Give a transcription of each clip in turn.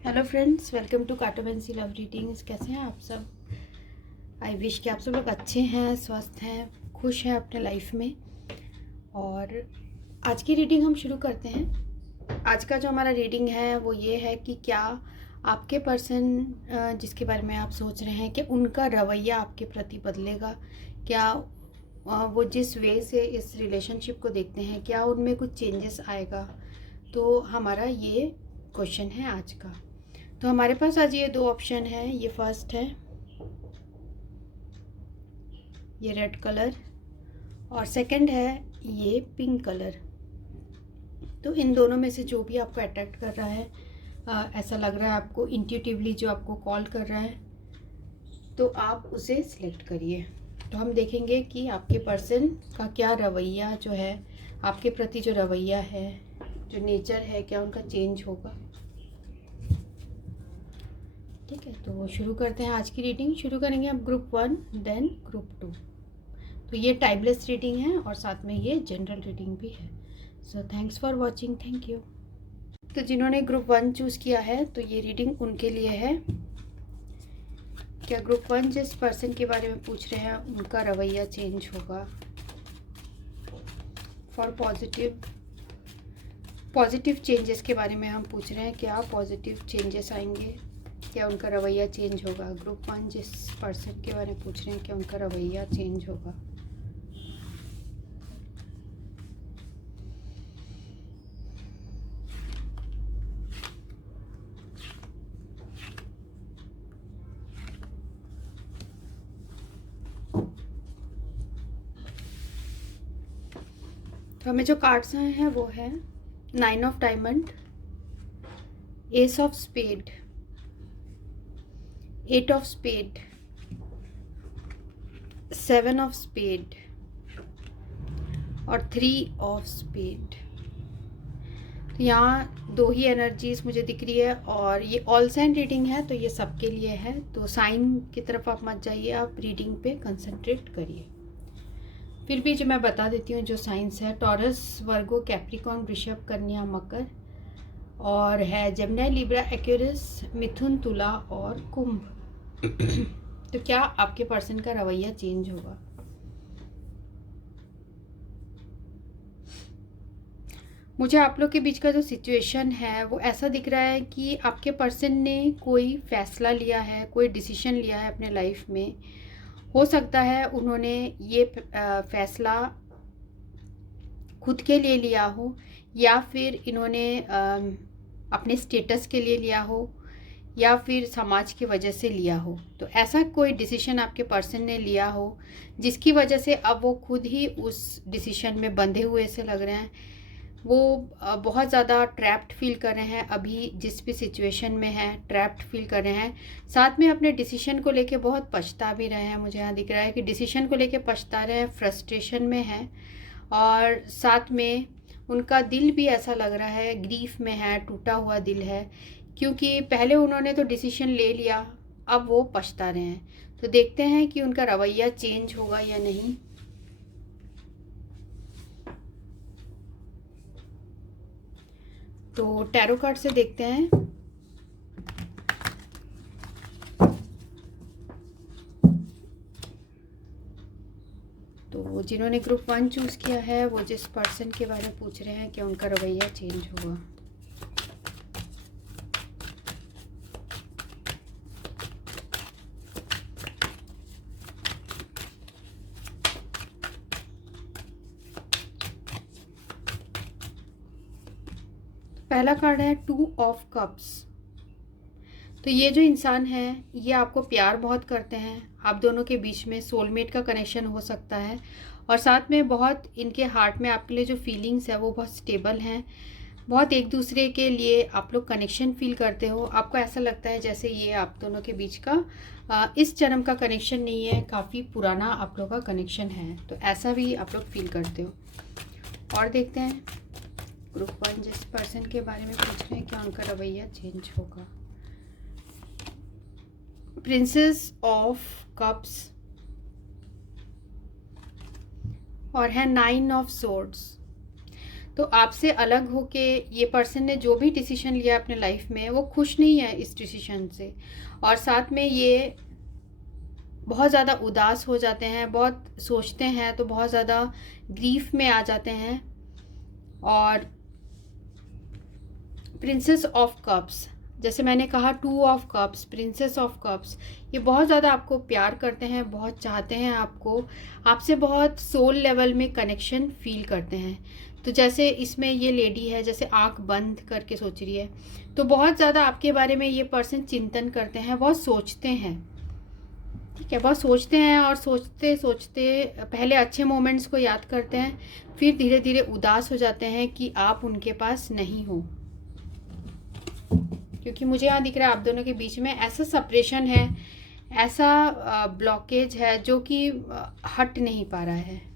Hello friends, welcome to कार्टोबेंसी love readings. कैसे हैं आप सब? आई विश कि आप सब लोग अच्छे हैं, स्वस्थ हैं, खुश हैं अपने लाइफ में। और आज की रीडिंग हम शुरू करते हैं। आज का जो हमारा रीडिंग है वो ये है कि क्या आपके पर्सन जिसके बारे में आप सोच रहे हैं कि उनका रवैया आपके प्रति बदलेगा। क्या वो जिस वे से इस रिलेशनशिप को देखते हैं, क्या उनमें कुछ चेंजेस आएगा। तो हमारा ये क्वेश्चन है आज का। तो हमारे पास आज ये दो ऑप्शन है। ये फर्स्ट है ये रेड कलर और सेकंड है ये पिंक कलर। तो इन दोनों में से जो भी आपको अट्रैक्ट कर रहा है, ऐसा लग रहा है आपको इंट्यूटिवली जो आपको कॉल कर रहा है, तो आप उसे सिलेक्ट करिए। तो हम देखेंगे कि आपके पर्सन का क्या रवैया जो है, आपके प्रति जो रवैया है, जो नेचर है, क्या उनका चेंज होगा। ठीक है, तो शुरू करते हैं आज की रीडिंग। शुरू करेंगे अब ग्रुप 1, देन ग्रुप 2। तो ये टाइमलेस रीडिंग है और साथ में ये जनरल रीडिंग भी है। So thanks for watching, thank you. तो जिन्होंने ग्रुप 1 चूज़ किया है तो ये रीडिंग उनके लिए है। क्या ग्रुप 1 जिस पर्सन के बारे में पूछ रहे हैं उनका रवैया चेंज होगा फॉर पॉजिटिव चेंजेस के बारे में हम पूछ रहे हैं। क्या पॉजिटिव चेंजेस आएंगे, क्या उनका रवैया चेंज होगा। ग्रुप 1 जिस पर्सन के बारे में पूछ रहे हैं क्या उनका रवैया चेंज होगा। तो हमें जो कार्ड्स आए हैं वो है 9 of diamond, ace of spade, 8 of spade, 7 of spade और 3 ऑफ स्पेड। तो यहाँ दो ही एनर्जीज मुझे दिख रही है और ये ऑल साइन रीडिंग है तो ये सबके लिए है। तो साइन की तरफ आप मत जाइए, आप रीडिंग पे कंसंट्रेट करिए। फिर भी जो मैं बता देती हूँ जो साइंस है, टॉरस, वर्गो, कैप्रिकॉर्न, वृषभ, कन्या, मकर और है जेमिनी, लिब्रा, एक्वेरियस, मिथुन, तुला और कुंभ। तो क्या आपके पर्सन का रवैया चेंज होगा। मुझे आप लोग के बीच का जो सिचुएशन है वो ऐसा दिख रहा है कि आपके पर्सन ने कोई फैसला लिया है, कोई डिसीजन लिया है अपने लाइफ में। हो सकता है उन्होंने ये फैसला खुद के लिए लिया हो या फिर इन्होंने अपने स्टेटस के लिए लिया हो या फिर समाज की वजह से लिया हो। तो ऐसा कोई डिसीजन आपके पर्सन ने लिया हो जिसकी वजह से अब वो खुद ही उस डिसीजन में बंधे हुए से लग रहे हैं। वो बहुत ज़्यादा ट्रैप्ड फील कर रहे हैं, अभी जिस भी सिचुएशन में है ट्रैप्ड फील कर रहे हैं। साथ में अपने डिसीजन को लेके बहुत पछता भी रहे हैं। मुझे यहाँ दिख रहा है कि डिसीजन को लेके पछता रहे हैं, फ्रस्ट्रेशन में है और साथ में उनका दिल भी ऐसा लग रहा है ग्रीफ में है, टूटा हुआ दिल है, क्योंकि पहले उन्होंने तो डिसीजन ले लिया, अब वो पछता रहे हैं। तो देखते हैं कि उनका रवैया चेंज होगा या नहीं। तो टैरो कार्ड से देखते हैं। तो जिन्होंने ग्रुप 1 चूज़ किया है वो जिस पर्सन के बारे में पूछ रहे हैं कि उनका रवैया चेंज होगा। पहला कार्ड है 2 ऑफ कप्स। तो ये जो इंसान है ये आपको प्यार बहुत करते हैं, आप दोनों के बीच में सोलमेट का कनेक्शन हो सकता है और साथ में बहुत इनके हार्ट में आपके लिए जो फीलिंग्स है वो बहुत स्टेबल हैं। बहुत एक दूसरे के लिए आप लोग कनेक्शन फील करते हो। आपको ऐसा लगता है जैसे ये आप दोनों के बीच का इस जन्म का कनेक्शन नहीं है, काफ़ी पुराना आप लोग का कनेक्शन है। तो ऐसा भी आप लोग फील करते हो। और देखते हैं ग्रुप 1 जिस पर्सन के बारे में पूछ रहे हैं क्या उनका रवैया चेंज होगा। प्रिंसेस ऑफ कप्स और है 9 ऑफ सोर्ड्स। तो आपसे अलग होके ये पर्सन ने जो भी डिसीजन लिया अपने लाइफ में वो खुश नहीं है इस डिसीजन से, और साथ में ये बहुत ज़्यादा उदास हो जाते हैं, बहुत सोचते हैं तो बहुत ज़्यादा ग्रीफ में आ जाते हैं। और प्रिंसेस ऑफ कप्स, जैसे मैंने कहा 2 of cups, princess of cups, ये बहुत ज़्यादा आपको प्यार करते हैं, बहुत चाहते हैं आपको, आपसे बहुत सोल लेवल में कनेक्शन फील करते हैं। तो जैसे इसमें ये लेडी है, जैसे आंख बंद करके सोच रही है, तो बहुत ज़्यादा आपके बारे में ये पर्सन चिंतन करते हैं, बहुत सोचते हैं, ठीक है, बहुत सोचते हैं। और सोचते सोचते पहले अच्छे मोमेंट्स को याद करते हैं, फिर धीरे धीरे उदास हो जाते हैं कि आप उनके पास नहीं हो। क्योंकि मुझे यहाँ दिख रहा है आप दोनों के बीच में ऐसा सेपरेशन है, ऐसा ब्लॉकेज है जो कि हट नहीं पा रहा है।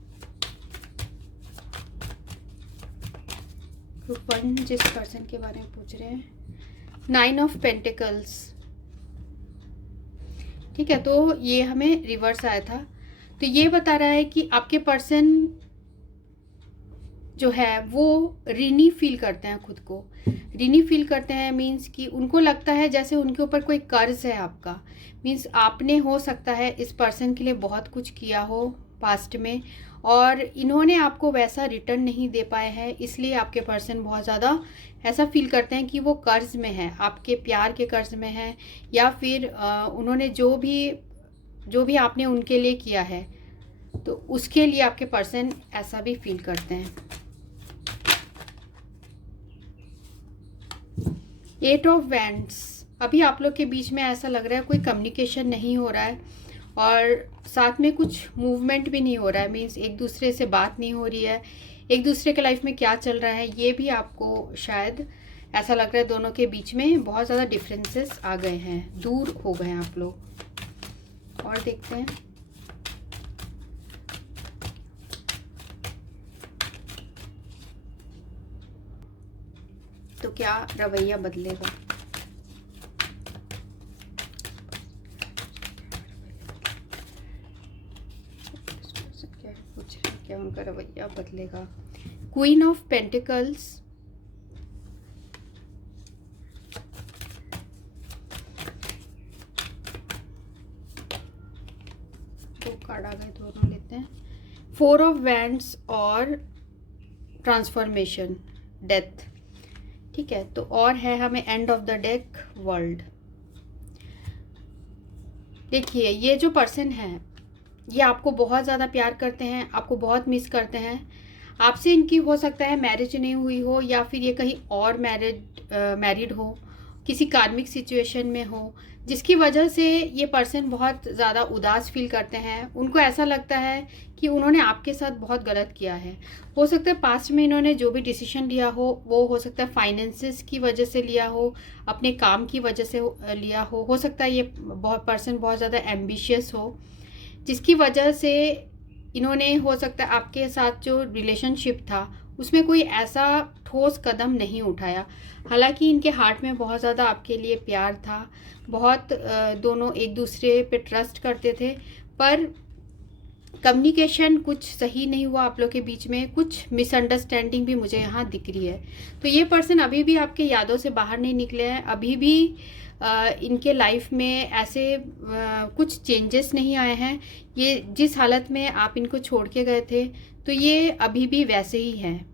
ग्रुप 1 जिस पर्सन के बारे में पूछ रहे हैं, 9 ऑफ पेंटिकल्स, ठीक है, तो ये हमें रिवर्स आया था। तो ये बता रहा है कि आपके पर्सन जो है वो ऋणी फील करते हैं, खुद को ऋणी फील करते हैं। मीन्स कि उनको लगता है जैसे उनके ऊपर कोई कर्ज है आपका। मीन्स आपने हो सकता है इस पर्सन के लिए बहुत कुछ किया हो पास्ट में, और इन्होंने आपको वैसा रिटर्न नहीं दे पाए हैं, इसलिए आपके पर्सन बहुत ज़्यादा ऐसा फील करते हैं कि वो कर्ज में है, आपके प्यार के कर्ज में है, या फिर उन्होंने जो भी आपने उनके लिए किया है तो उसके लिए आपके पर्सन ऐसा भी फील करते हैं। 8 ऑफ वैंड्स, अभी आप लोग के बीच में ऐसा लग रहा है कोई कम्युनिकेशन नहीं हो रहा है, और साथ में कुछ मूवमेंट भी नहीं हो रहा है। मीन्स एक दूसरे से बात नहीं हो रही है, एक दूसरे के लाइफ में क्या चल रहा है ये भी आपको शायद ऐसा लग रहा है। दोनों के बीच में बहुत ज़्यादा डिफरेंसेस आ गए हैं, दूर हो गए हैं आप लोग। और देखते हैं तो क्या रवैया बदलेगा। क्या उनका रवैया बदलेगा। क्वीन ऑफ पेंटिकल्स, दो कार्ड आ गए, दोनों लेते हैं। 4 ऑफ वैंड्स और ट्रांसफॉर्मेशन, डेथ, ठीक है। तो और है हमें end of the deck, world. देखिए ये जो पर्सन है ये आपको बहुत ज़्यादा प्यार करते हैं, आपको बहुत मिस करते हैं। आपसे इनकी हो सकता है मैरिज नहीं हुई हो, या फिर ये कहीं और मैरिड हो, किसी कार्मिक सिचुएशन में हो, जिसकी वजह से ये पर्सन बहुत ज़्यादा उदास फील करते हैं। उनको ऐसा लगता है कि उन्होंने आपके साथ बहुत गलत किया है। हो सकता है पास्ट में इन्होंने जो भी डिसीजन लिया हो वो हो सकता है फाइनेंसेस की वजह से लिया हो, अपने काम की वजह से लिया हो सकता है ये पर्सन बहुत ज़्यादा एम्बिशियस हो, जिसकी वजह से इन्होंने हो सकता है आपके साथ जो रिलेशनशिप था उसमें कोई ऐसा ठोस कदम नहीं उठाया। हालांकि इनके हार्ट में बहुत ज़्यादा आपके लिए प्यार था, बहुत दोनों एक दूसरे पे ट्रस्ट करते थे, पर कम्युनिकेशन कुछ सही नहीं हुआ आप लोग के बीच में, कुछ मिसअंडरस्टैंडिंग भी मुझे यहाँ दिख रही है। तो ये पर्सन अभी भी आपके यादों से बाहर नहीं निकले हैं, अभी भी इनके लाइफ में ऐसे कुछ चेंजेस नहीं आए हैं। ये जिस हालत में आप इनको छोड़ के गए थे तो ये अभी भी वैसे ही हैं,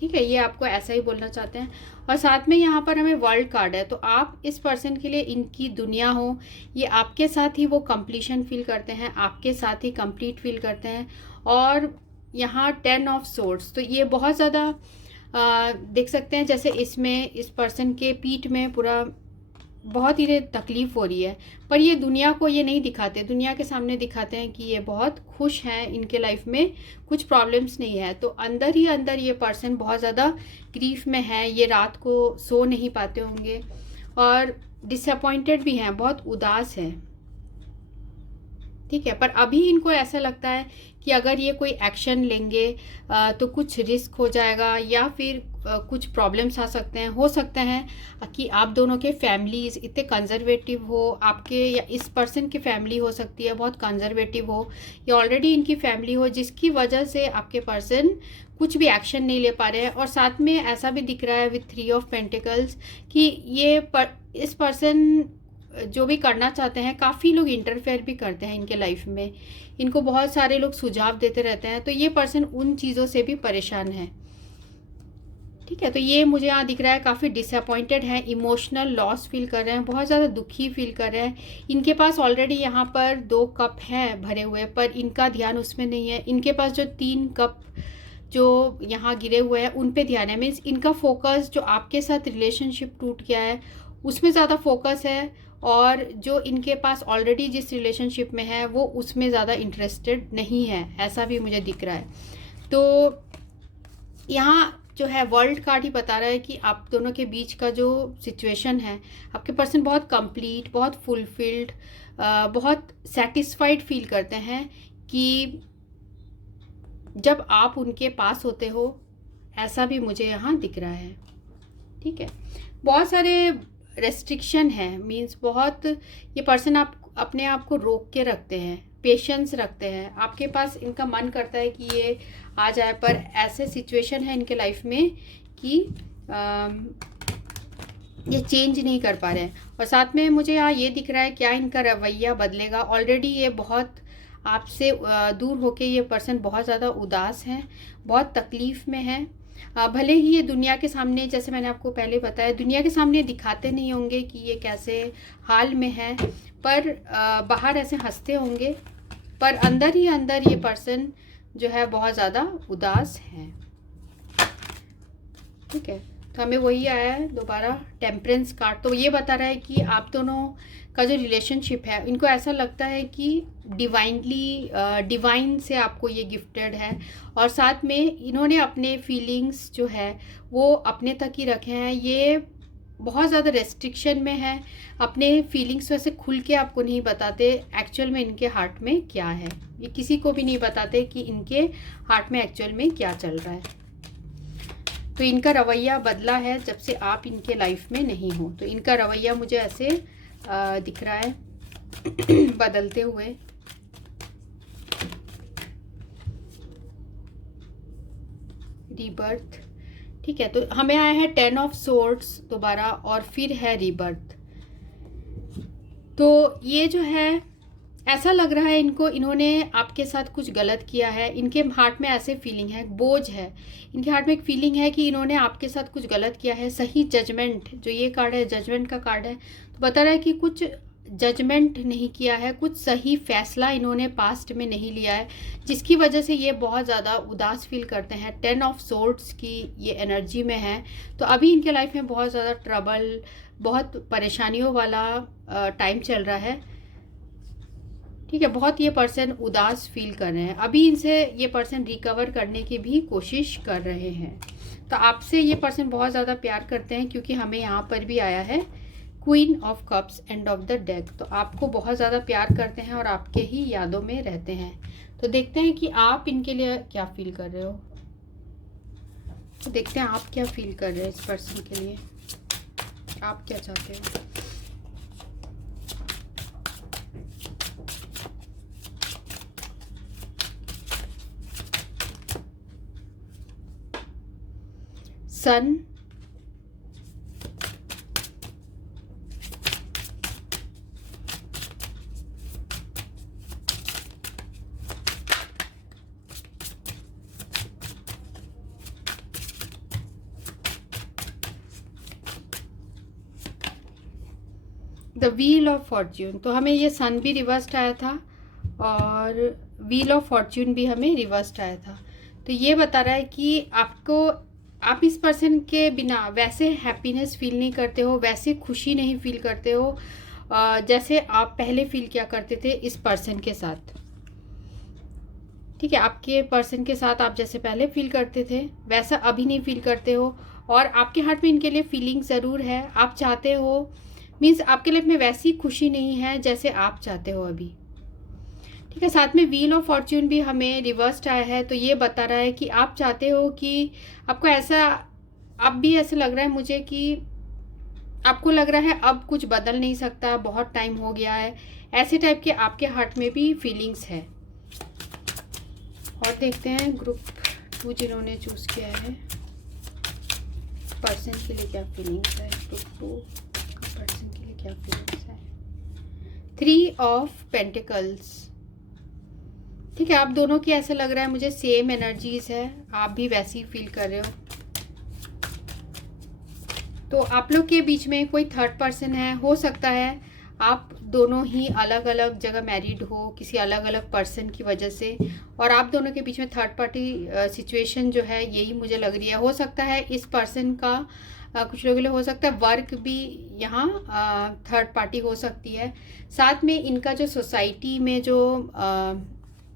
ठीक है, ये आपको ऐसा ही बोलना चाहते हैं। और साथ में यहाँ पर हमें वर्ल्ड कार्ड है, तो आप इस पर्सन के लिए इनकी दुनिया हो, ये आपके साथ ही वो कंप्लीशन फील करते हैं, आपके साथ ही कंप्लीट फील करते हैं। और यहाँ 10 ऑफ सोर्ड्स, तो ये बहुत ज़्यादा देख सकते हैं जैसे इसमें इस पर्सन के पीठ में पूरा बहुत ही तकलीफ़ हो रही है, पर ये दुनिया को ये नहीं दिखाते, दुनिया के सामने दिखाते हैं कि ये बहुत खुश हैं, इनके लाइफ में कुछ प्रॉब्लम्स नहीं है। तो अंदर ही अंदर ये पर्सन बहुत ज़्यादा ग्रीफ में है, ये रात को सो नहीं पाते होंगे और डिसअपॉइंटेड भी हैं, बहुत उदास हैं, ठीक है। पर अभी इनको ऐसा लगता है कि अगर ये कोई एक्शन लेंगे तो कुछ रिस्क हो जाएगा, या फिर कुछ प्रॉब्लम्स आ सकते हैं। हो सकता है कि आप दोनों के फैमिलीज इतने कंजर्वेटिव हो, आपके या इस पर्सन की फैमिली हो सकती है बहुत कंजर्वेटिव हो, या ऑलरेडी इनकी फैमिली हो, जिसकी वजह से आपके पर्सन कुछ भी एक्शन नहीं ले पा रहे हैं। और साथ में ऐसा भी दिख रहा है विथ 3 ऑफ पेंटिकल्स कि इस पर्सन जो भी करना चाहते हैं, काफ़ी लोग इंटरफेयर भी करते हैं इनके लाइफ में, इनको बहुत सारे लोग सुझाव देते रहते हैं। तो ये पर्सन उन चीज़ों से भी परेशान है। ठीक है, तो ये मुझे यहाँ दिख रहा है काफ़ी डिसअपॉइंटेड है, इमोशनल लॉस फील कर रहे हैं, बहुत ज़्यादा दुखी फील कर रहे हैं। इनके पास ऑलरेडी यहाँ पर 2 कप हैं भरे हुए, पर इनका ध्यान उसमें नहीं है। इनके पास जो 3 कप जो यहाँ गिरे हुए हैं उन पे ध्यान है। मीन्स इनका फोकस जो आपके साथ रिलेशनशिप टूट गया है उसमें ज़्यादा फोकस है, और जो इनके पास ऑलरेडी जिस रिलेशनशिप में है वो उसमें ज़्यादा इंटरेस्टेड नहीं है, ऐसा भी मुझे दिख रहा है। तो यहाँ जो है वर्ल्ड कार्ड ही बता रहा है कि आप दोनों के बीच का जो सिचुएशन है, आपके पर्सन बहुत कंप्लीट, बहुत फुलफिल्ड, बहुत सेटिस्फाइड फील करते हैं कि जब आप उनके पास होते हो, ऐसा भी मुझे यहाँ दिख रहा है। ठीक है, बहुत सारे रेस्ट्रिक्शन है, मीन्स बहुत ये पर्सन आप अपने आप को रोक के रखते हैं, पेशेंस रखते हैं। आपके पास इनका मन करता है कि ये आ जाए, पर ऐसे सिचुएशन है इनके लाइफ में कि ये चेंज नहीं कर पा रहे हैं। और साथ में मुझे यहाँ ये दिख रहा है क्या इनका रवैया बदलेगा। ऑलरेडी ये बहुत आपसे दूर होके ये पर्सन बहुत ज़्यादा उदास है, बहुत तकलीफ़ में है। भले ही ये दुनिया के सामने, जैसे मैंने आपको पहले बताया, दुनिया के सामने दिखाते नहीं होंगे कि ये कैसे हाल में है, पर बाहर ऐसे हंसते होंगे, पर अंदर ही अंदर ये पर्सन जो है बहुत ज़्यादा उदास है। ठीक है, तो हमें वही आया है दोबारा टेम्परेंस कार्ड। तो ये बता रहा है कि आप दोनों का जो रिलेशनशिप है, इनको ऐसा लगता है कि डिवाइन से आपको ये गिफ्टेड है, और साथ में इन्होंने अपने फीलिंग्स जो है वो अपने तक ही रखे हैं। ये बहुत ज़्यादा रेस्ट्रिक्शन में है, अपने फीलिंग्स वैसे खुल के आपको नहीं बताते एक्चुअल में इनके हार्ट में क्या है। ये किसी को भी नहीं बताते कि इनके हार्ट में एक्चुअल में क्या चल रहा है। तो इनका रवैया बदला है जब से आप इनके लाइफ में नहीं हो। तो इनका रवैया मुझे ऐसे दिख रहा है बदलते हुए। रीबर्थ, ठीक है, तो हमें आया है 10 ऑफ सोर्ड्स दोबारा, और फिर है रीबर्थ। तो ये जो है ऐसा लग रहा है इनको, इन्होंने आपके साथ कुछ गलत किया है। इनके हार्ट में ऐसे फीलिंग है, बोझ है इनके हार्ट में, एक फीलिंग है कि इन्होंने आपके साथ कुछ गलत किया है। सही जजमेंट, जो ये कार्ड है जजमेंट का कार्ड है, तो बता रहा है कि कुछ जजमेंट नहीं किया है, कुछ सही फैसला इन्होंने पास्ट में नहीं लिया है, जिसकी वजह से ये बहुत ज़्यादा उदास फील करते हैं। 10 ऑफ सोर्ड्स की ये एनर्जी में है। तो अभी इनके लाइफ में बहुत ज़्यादा ट्रबल, बहुत परेशानियों वाला टाइम चल रहा है। ठीक है, बहुत ये पर्सन उदास फील कर रहे हैं। अभी इनसे ये पर्सन रिकवर करने की भी कोशिश कर रहे हैं। तो आपसे ये पर्सन बहुत ज़्यादा प्यार करते हैं, क्योंकि हमें यहाँ पर भी आया है queen of cups, end of the deck. तो आपको बहुत ज़्यादा प्यार करते हैं और आपके ही यादों में रहते हैं। तो देखते हैं कि आप इनके लिए क्या फील कर रहे हो। तो देखते हैं आप क्या फील कर रहे हैं इस पर्सन के लिए, आप क्या चाहते हो। सन, द व्हील ऑफ फॉर्च्यून। तो हमें ये सन भी रिवर्स्ड आया था और व्हील ऑफ फॉर्च्यून भी हमें रिवर्स्ड आया था। तो ये बता रहा है कि आप इस पर्सन के बिना वैसे हैप्पीनेस फील नहीं करते हो, वैसे खुशी नहीं फील करते हो जैसे आप पहले फील किया करते थे इस पर्सन के साथ। ठीक है, आपके पर्सन के साथ आप जैसे पहले फील करते थे वैसा अभी नहीं फील करते हो, और आपके हार्ट में इनके लिए फीलिंग ज़रूर है। आप चाहते हो, मीन्स आपके लाइफ में वैसी खुशी नहीं है जैसे आप चाहते हो अभी। ठीक है, साथ में व्हील ऑफ फॉर्च्यून भी हमें रिवर्स्ड आया है। तो ये बता रहा है कि आप चाहते हो कि आपको ऐसा अब भी ऐसे लग रहा है मुझे कि आपको लग रहा है अब कुछ बदल नहीं सकता, बहुत टाइम हो गया है, ऐसे टाइप के आपके हार्ट में भी फीलिंग्स है। और देखते हैं ग्रुप 2 जिन्होंने चूज़ किया है, पर्सन के लिए क्या फीलिंग्स है। ग्रुप 2 पर्सन के लिए क्या फीलिंग्स है। 3 ऑफ पेंटिकल्स। ठीक है, आप दोनों की ऐसा लग रहा है मुझे सेम एनर्जीज है, आप भी वैसे ही फील कर रहे हो। तो आप लोग के बीच में कोई थर्ड पर्सन है, हो सकता है आप दोनों ही अलग अलग जगह मैरिड हो किसी अलग अलग पर्सन की वजह से, और आप दोनों के बीच में थर्ड पार्टी सिचुएशन जो है यही मुझे लग रही है। हो सकता है इस पर्सन का कुछ लोगों के लिए हो सकता है वर्क भी यहाँ थर्ड पार्टी हो सकती है। साथ में इनका जो सोसाइटी में जो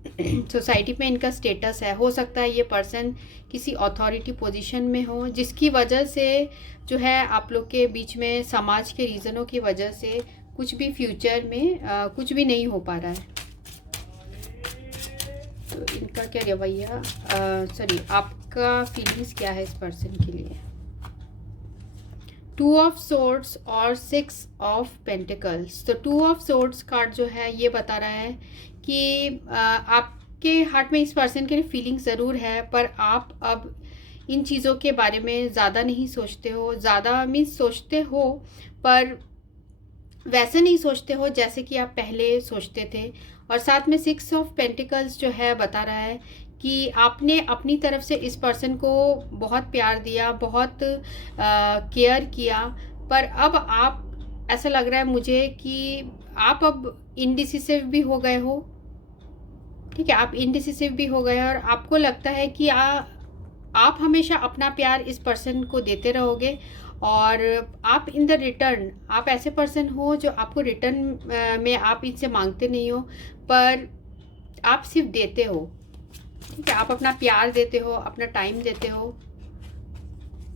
सोसाइटी में इनका स्टेटस है, हो सकता है ये पर्सन किसी अथॉरिटी पोजीशन में हो, जिसकी वजह से जो है आप लोग के बीच में समाज के रीज़नों की वजह से कुछ भी फ्यूचर में कुछ भी नहीं हो पा रहा है। तो इनका क्या रवैया, सॉरी आपका फीलिंग्स क्या है इस पर्सन के लिए। 2 ऑफ सोर्ड्स और 6 ऑफ पेंटिकल्स। तो 2 ऑफ सोर्ड्स कार्ड जो है ये बता रहा है कि आपके हार्ट में इस पर्सन के लिए फीलिंग ज़रूर है, पर आप अब इन चीज़ों के बारे में ज़्यादा नहीं सोचते हो। ज़्यादा मीन्स सोचते हो पर वैसे नहीं सोचते हो जैसे कि आप पहले सोचते थे। और साथ में 6 ऑफ पेंटिकल्स जो है बता रहा है कि आपने अपनी तरफ से इस पर्सन को बहुत प्यार दिया, बहुत केयर किया, पर अब आप ऐसा लग रहा है मुझे कि आप अब इनडिसिसिव भी हो गए हो। ठीक है, आप इनडिसिसिव भी हो गए और आपको लगता है कि आप हमेशा अपना प्यार इस पर्सन को देते रहोगे, और आप इन द रिटर्न आप ऐसे पर्सन हो जो आपको रिटर्न में आप इनसे मांगते नहीं हो, पर आप सिर्फ देते हो। ठीक है, आप अपना प्यार देते हो, अपना टाइम देते हो।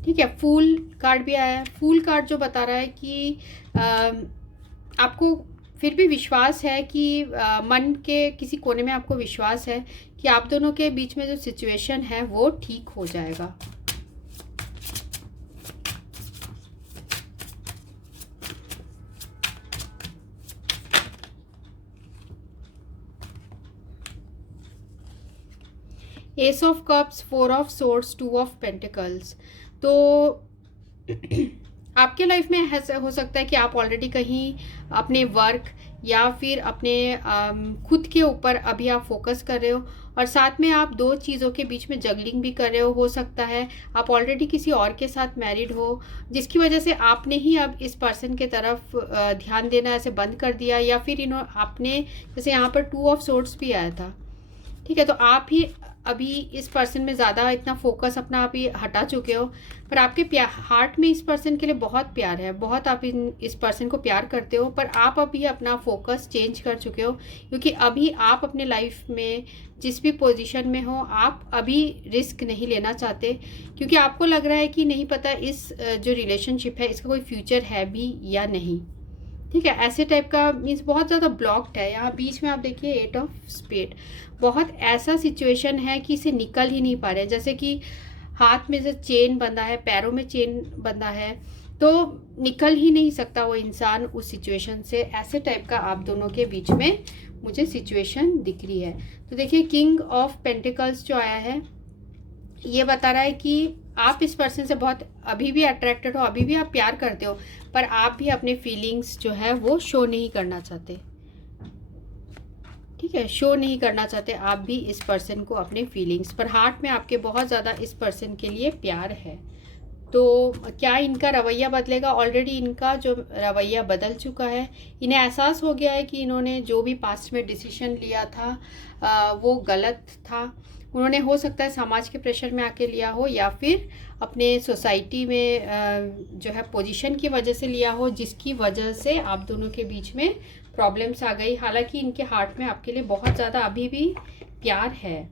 ठीक है, फूल कार्ड भी आया है। फूल कार्ड जो बता रहा है कि आपको फिर भी विश्वास है कि मन के किसी कोने में आपको विश्वास है कि आप दोनों के बीच में जो सिचुएशन है वो ठीक हो जाएगा। S of cups, 4 of swords, 2 of pentacles. तो आपके लाइफ में ऐसा हो सकता है कि आप ऑलरेडी कहीं अपने वर्क या फिर अपने खुद के ऊपर अभी आप फोकस कर रहे हो, और साथ में आप 2 चीज़ों के बीच में जगलिंग भी कर रहे हो सकता है आप ऑलरेडी किसी और के साथ मैरिड हो, जिसकी वजह से आपने ही अब इस पर्सन के तरफ ध्यान देना ऐसे बंद कर दिया, या फिर आपने जैसे यहाँ पर 2 ऑफ सोर्ड्स भी आया था। ठीक है, तो आप ही अभी इस पर्सन में ज़्यादा इतना फोकस अपना आप ही हटा चुके हो, पर आपके हार्ट में इस पर्सन के लिए बहुत प्यार है, बहुत आप इस पर्सन को प्यार करते हो, पर आप अभी अपना फोकस चेंज कर चुके हो, क्योंकि अभी आप अपने लाइफ में जिस भी पोजीशन में हो आप अभी रिस्क नहीं लेना चाहते, क्योंकि आपको लग रहा है कि नहीं पता इस जो रिलेशनशिप है इसका कोई फ्यूचर है भी या नहीं। ठीक है, ऐसे टाइप का मीन्स बहुत ज़्यादा ब्लॉक्ड है। यहाँ बीच में आप देखिए 8 ऑफ स्पेड, बहुत ऐसा सिचुएशन है कि इसे निकल ही नहीं पा रहे, जैसे कि हाथ में से चेन बंधा है, पैरों में चेन बंधा है, तो निकल ही नहीं सकता वो इंसान उस सिचुएशन से। ऐसे टाइप का आप दोनों के बीच में मुझे सिचुएशन दिख रही है। तो देखिए किंग ऑफ पेंटिकल्स जो आया है ये बता रहा है कि आप इस पर्सन से बहुत अभी भी अट्रैक्टेड हो, अभी भी आप प्यार करते हो, पर आप भी अपने फीलिंग्स जो है वो शो नहीं करना चाहते। ठीक है, शो नहीं करना चाहते आप भी इस पर्सन को अपने फीलिंग्स, पर हार्ट में आपके बहुत ज़्यादा इस पर्सन के लिए प्यार है। तो क्या इनका रवैया बदलेगा? ऑलरेडी इनका जो रवैया बदल चुका है, इन्हें एहसास हो गया है कि इन्होंने जो भी पास्ट में डिसीजन लिया था वो गलत था। उन्होंने हो सकता है समाज के प्रेशर में आके लिया हो, या फिर अपने सोसाइटी में जो है पोजीशन की वजह से लिया हो, जिसकी वजह से आप दोनों के बीच में प्रॉब्लम्स आ गई। हालांकि इनके हार्ट में आपके लिए बहुत ज़्यादा अभी भी प्यार है,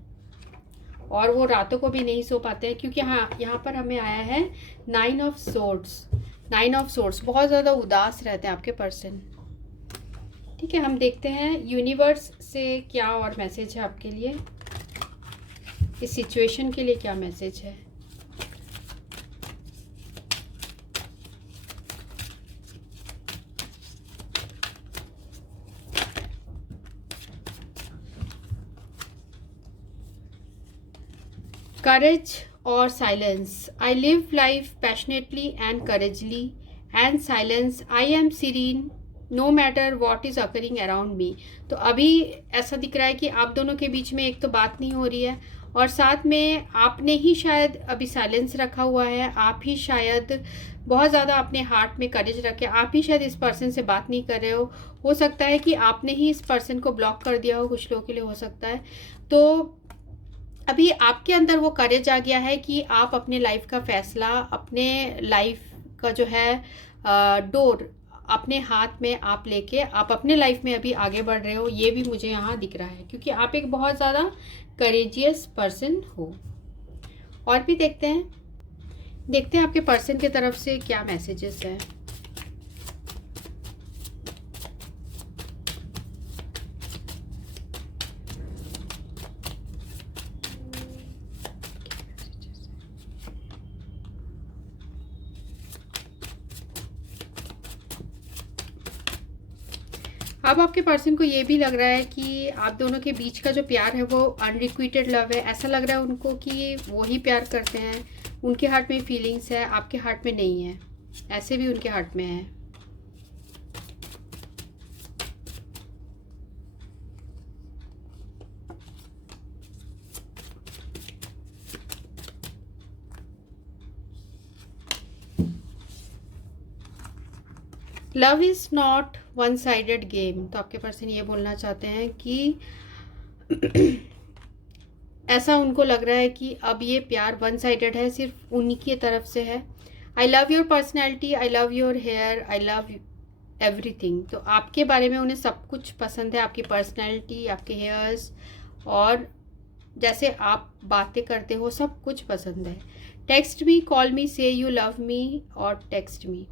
और वो रातों को भी नहीं सो पाते हैं, क्योंकि हाँ यहाँ पर हमें आया है 9 ऑफ सोर्ड्स। 9 ऑफ सोर्ड्स, बहुत ज़्यादा उदास रहते हैं आपके पर्सन। ठीक है, हम देखते हैं यूनिवर्स से क्या और मैसेज है आपके लिए, इस सिचुएशन के लिए क्या मैसेज है। करेज और silence, I live life passionately and courageously and silence, I am serene no matter what is occurring around me. तो अभी ऐसा दिख रहा है कि आप दोनों के बीच में एक तो बात नहीं हो रही है, और साथ में आपने ही शायद अभी साइलेंस रखा हुआ है, आप ही शायद बहुत ज़्यादा अपने हार्ट में करेज रखे, आप ही शायद इस पर्सन से बात नहीं कर रहे हो सकता है कि आपने ही इस पर्सन को ब्लॉक कर दिया हो, कुछ लोगों के लिए हो सकता है। तो अभी आपके अंदर वो करेज आ गया है कि आप अपने लाइफ का फैसला, अपने लाइफ का जो है डोर अपने हाथ में आप लेके आप अपने लाइफ में अभी आगे बढ़ रहे हो, ये भी मुझे यहाँ दिख रहा है, क्योंकि आप एक बहुत ज़्यादा करेजियस पर्सन हो। और भी देखते हैं आपके पर्सन की तरफ से क्या मैसेजेस हैं। अब आपके पर्सन को ये भी लग रहा है कि आप दोनों के बीच का जो प्यार है वो अनरिक्विटेड लव है। ऐसा लग रहा है उनको कि वो ही प्यार करते हैं, उनके हार्ट में फीलिंग्स है, आपके हार्ट में नहीं है, ऐसे भी उनके हार्ट में है। Love is not one sided game. तो आपके पर्सन ये बोलना चाहते हैं कि ऐसा उनको लग रहा है कि अब ये प्यार वन साइडेड है, सिर्फ उन्हीं की तरफ से है। I love your personality, I love your hair, I love everything. तो आपके बारे में उन्हें सब कुछ पसंद है, आपकी पर्सनैलिटी, आपके हेयर्स, और जैसे आप बातें करते हो सब कुछ पसंद है। टेक्स्ट मी, कॉल मी, से यू लव मी, और टेक्स्ट मी,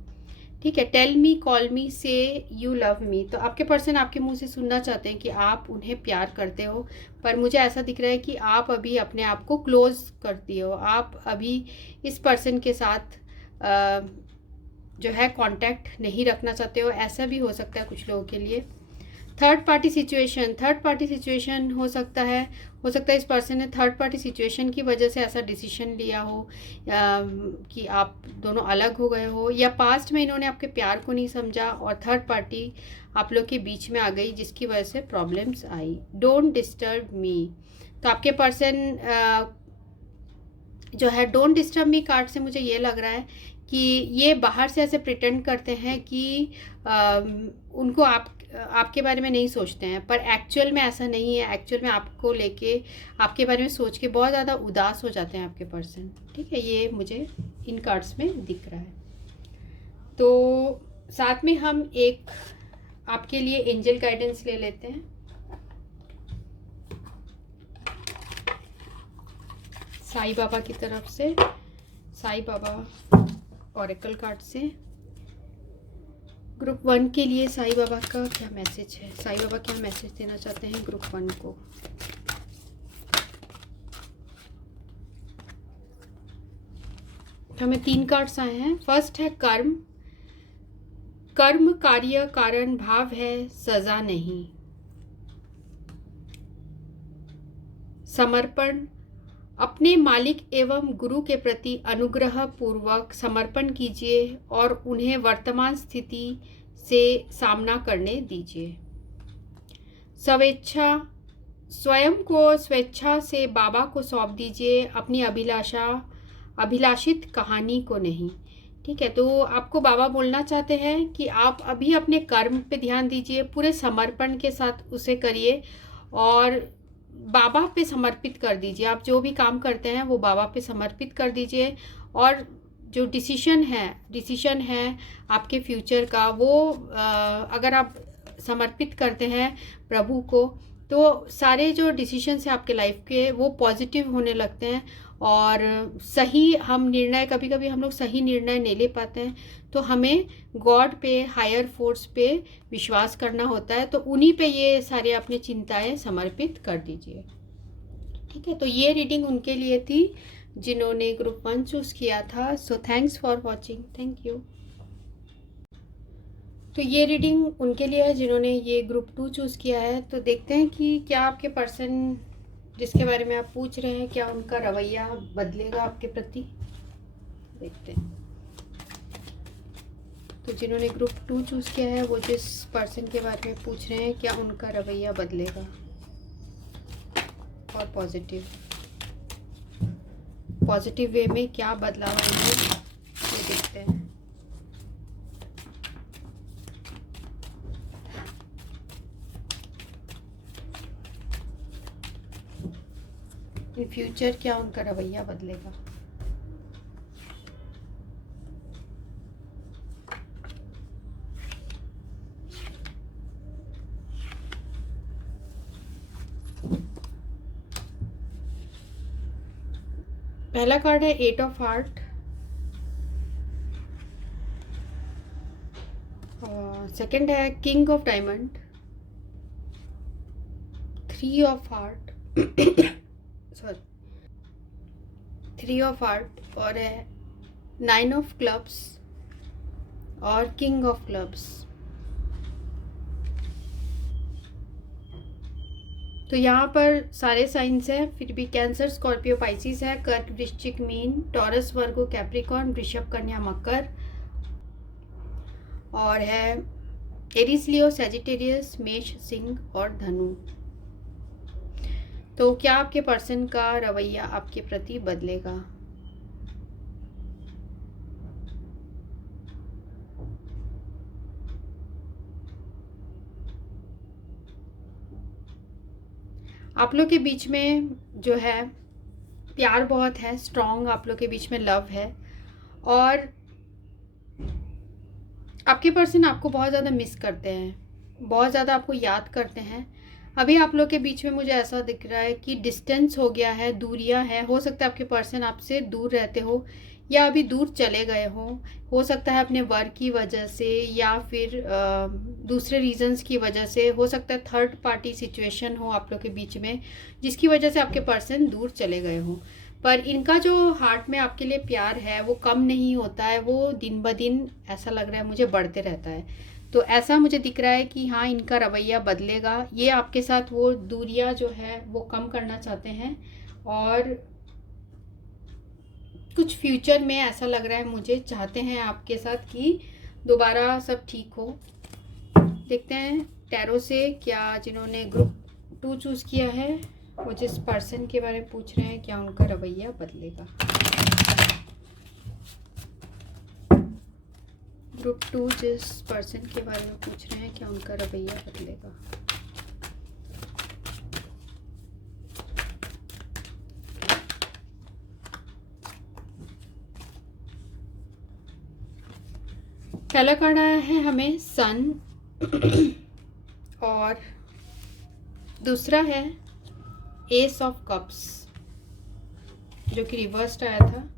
ठीक है। टेल मी, कॉल मी, से यू लव मी। तो आपके पर्सन आपके मुंह से सुनना चाहते हैं कि आप उन्हें प्यार करते हो, पर मुझे ऐसा दिख रहा है कि आप अभी अपने आप को क्लोज करती हो, आप अभी इस पर्सन के साथ जो है कांटेक्ट नहीं रखना चाहते हो। ऐसा भी हो सकता है कुछ लोगों के लिए। थर्ड पार्टी सिचुएशन हो सकता है इस पर्सन ने थर्ड पार्टी सिचुएशन की वजह से ऐसा डिसीजन लिया हो कि आप दोनों अलग हो गए हो, या पास्ट में इन्होंने आपके प्यार को नहीं समझा और थर्ड पार्टी आप लोग के बीच में आ गई, जिसकी वजह से problems I. Don't disturb me. तो आपके पर्सन जो है डोंट डिस्टर्ब मी कार्ड से मुझे ये लग रहा है कि ये बाहर से ऐसे प्रिटेंड करते हैं कि उनको आपके बारे में नहीं सोचते हैं, पर एक्चुअल में ऐसा नहीं है। एक्चुअल में आपको लेके, आपके बारे में सोच के बहुत ज़्यादा उदास हो जाते हैं आपके पर्सन, ठीक है। ये मुझे इन कार्ड्स में दिख रहा है। तो साथ में हम एक आपके लिए एंजल गाइडेंस ले लेते हैं। साईं बाबा की तरफ से, साईं बाबा ऑरेकल कार्ड से ग्रुप 1 के लिए साईं बाबा का क्या मैसेज है, साईं बाबा क्या मैसेज देना चाहते हैं ग्रुप 1 को। हमें 3 कार्ड्स आए हैं। फर्स्ट है कर्म, कर्म कार्य कारण भाव है, सजा नहीं। समर्पण, अपने मालिक एवं गुरु के प्रति अनुग्रह पूर्वक समर्पण कीजिए और उन्हें वर्तमान स्थिति से सामना करने दीजिए। स्वेच्छा, स्वयं को स्वेच्छा से बाबा को सौंप दीजिए, अपनी अभिलाषित कहानी को नहीं, ठीक है। तो आपको बाबा बोलना चाहते हैं कि आप अभी अपने कर्म पे ध्यान दीजिए, पूरे समर्पण के साथ उसे करिए और बाबा पे समर्पित कर दीजिए। आप जो भी काम करते हैं वो बाबा पे समर्पित कर दीजिए, और जो डिसीजन है आपके फ्यूचर का, वो अगर आप समर्पित करते हैं प्रभु को, तो सारे जो डिसीजंस हैं आपके लाइफ के वो पॉजिटिव होने लगते हैं। और सही हम निर्णय, कभी कभी हम लोग सही निर्णय नहीं ले पाते हैं, तो हमें गॉड पे, हायर फोर्स पे विश्वास करना होता है। तो उन्हीं पे ये सारे अपनी चिंताएं समर्पित कर दीजिए, ठीक है। तो ये रीडिंग उनके लिए थी जिन्होंने ग्रुप 1 चूज़ किया था। So thanks for watching, thank you. तो ये रीडिंग उनके लिए है जिन्होंने ये ग्रुप 2 चूज़ किया है। तो देखते हैं कि क्या आपके पर्सन जिसके बारे में आप पूछ रहे हैं, क्या उनका रवैया बदलेगा आपके प्रति? देखते हैं। तो जिन्होंने ग्रुप 2 चूज़ किया है, वो जिस पर्सन के बारे में पूछ रहे हैं, क्या उनका रवैया बदलेगा और पॉजिटिव वे में क्या बदलाव आएंगे, ये देखते हैं। इन फ्यूचर क्या उनका रवैया बदलेगा? पहला कार्ड है 8 ऑफ हार्ट, सेकंड है king of diamond, 3 of heart sorry 3 of heart, और है 9 ऑफ क्लब्स और किंग ऑफ क्लब्स। तो यहाँ पर सारे साइंस हैं, फिर भी कैंसर, स्कॉर्पियो, पाइसिस है, कर्क, वृश्चिक, मीन, टॉरस, वर्गो, कैप्रिकॉर्न, वृषभ, कन्या, मकर, और है एरीज, लियो, सैजिटेरियस, मेष, सिंह और धनु। तो क्या आपके पर्सन का रवैया आपके प्रति बदलेगा? आप लोग के बीच में जो है प्यार बहुत है, स्ट्रॉन्ग आप लोग के बीच में लव है, और आपके पर्सन आपको बहुत ज़्यादा मिस करते हैं, बहुत ज़्यादा आपको याद करते हैं। अभी आप लोग के बीच में मुझे ऐसा दिख रहा है कि डिस्टेंस हो गया है, दूरियां हैं। हो सकता है आपके पर्सन आपसे दूर रहते हो या अभी दूर चले गए हों। हो सकता है अपने वर्क की वजह से या फिर दूसरे रीजंस की वजह से। हो सकता है थर्ड पार्टी सिचुएशन हो आप लोग के बीच में, जिसकी वजह से आपके पर्सन दूर चले गए हों। पर इनका जो हार्ट में आपके लिए प्यार है वो कम नहीं होता है, वो दिन ब दिन ऐसा लग रहा है मुझे बढ़ते रहता है। तो ऐसा मुझे दिख रहा है कि हाँ, इनका रवैया बदलेगा। ये आपके साथ वो दूरियां जो है वो कम करना चाहते हैं, और कुछ फ्यूचर में ऐसा लग रहा है मुझे चाहते हैं आपके साथ कि दोबारा सब ठीक हो। देखते हैं टैरो से क्या जिन्होंने ग्रुप 2 चूज़ किया है, वो जिस पर्सन के बारे में पूछ रहे हैं, क्या उनका रवैया बदलेगा। ग्रुप 2 जिस पर्सन के बारे में पूछ रहे हैं, क्या उनका रवैया बदलेगा। पहला कार्ड आया है हमें सन, और दूसरा है एस ऑफ कप्स जो कि रिवर्स्ड आया था।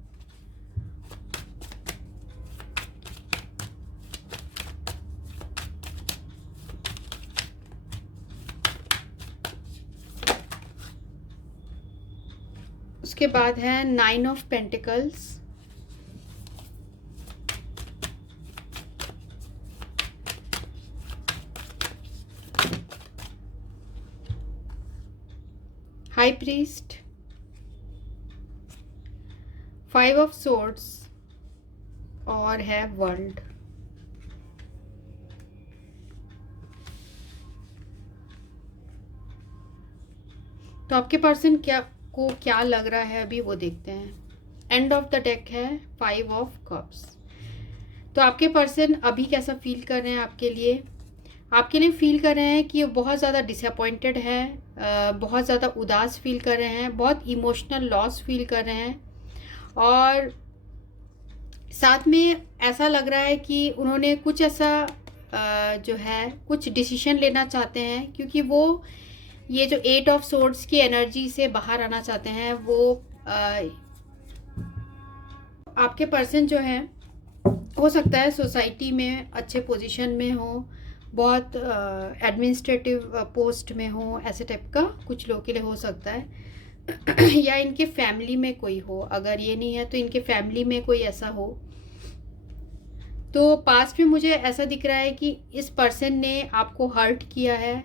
उसके बाद है 9 of pentacles, high priest, 5 of swords और है वर्ल्ड। तो आपके पर्सन क्या लग रहा है अभी वो देखते हैं। एंड ऑफ द डेक है 5 ऑफ कप्स। तो आपके पर्सन अभी कैसा फील कर रहे हैं आपके लिए फील कर रहे हैं कि वो बहुत ज़्यादा डिसअपॉइंटेड है, बहुत ज़्यादा उदास फील कर रहे हैं, बहुत इमोशनल लॉस फील कर रहे हैं, और साथ में ऐसा लग रहा है कि उन्होंने कुछ ऐसा जो है कुछ डिसीजन लेना चाहते हैं, क्योंकि वो ये जो 8 ऑफ सोर्ड्स की एनर्जी से बाहर आना चाहते हैं। वो आपके पर्सन जो है हो सकता है सोसाइटी में अच्छे पोजीशन में हो, बहुत एडमिनिस्ट्रेटिव पोस्ट में हो, ऐसे टाइप का कुछ लोगों के लिए हो सकता है या इनके फैमिली में कोई हो। अगर ये नहीं है तो इनके फैमिली में कोई ऐसा हो। तो पास्ट में मुझे ऐसा दिख रहा है कि इस पर्सन ने आपको हर्ट किया है,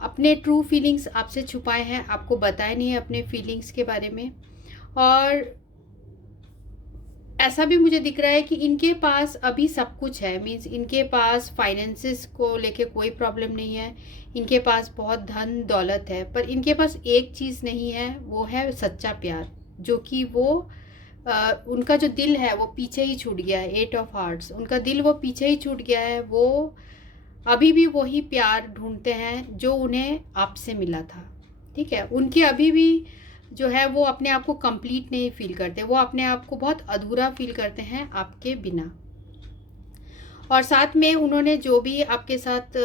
अपने ट्रू फीलिंग्स आपसे छुपाए हैं, आपको बताए नहीं है अपने फीलिंग्स के बारे में। और ऐसा भी मुझे दिख रहा है कि इनके पास अभी सब कुछ है, मीन्स इनके पास फाइनेंसिस को लेके कोई प्रॉब्लम नहीं है, इनके पास बहुत धन दौलत है, पर इनके पास एक चीज़ नहीं है, वो है सच्चा प्यार, जो कि वो उनका जो दिल है वो पीछे ही छूट गया है। 8 ऑफ हार्ट्स, उनका दिल वो पीछे ही छूट गया है। वो अभी भी वही प्यार ढूंढते हैं जो उन्हें आपसे मिला था। ठीक है, उनकी अभी भी जो है वो अपने आप को कंप्लीट नहीं फील करते, वो अपने आप को बहुत अधूरा फील करते हैं आपके बिना। और साथ में उन्होंने जो भी आपके साथ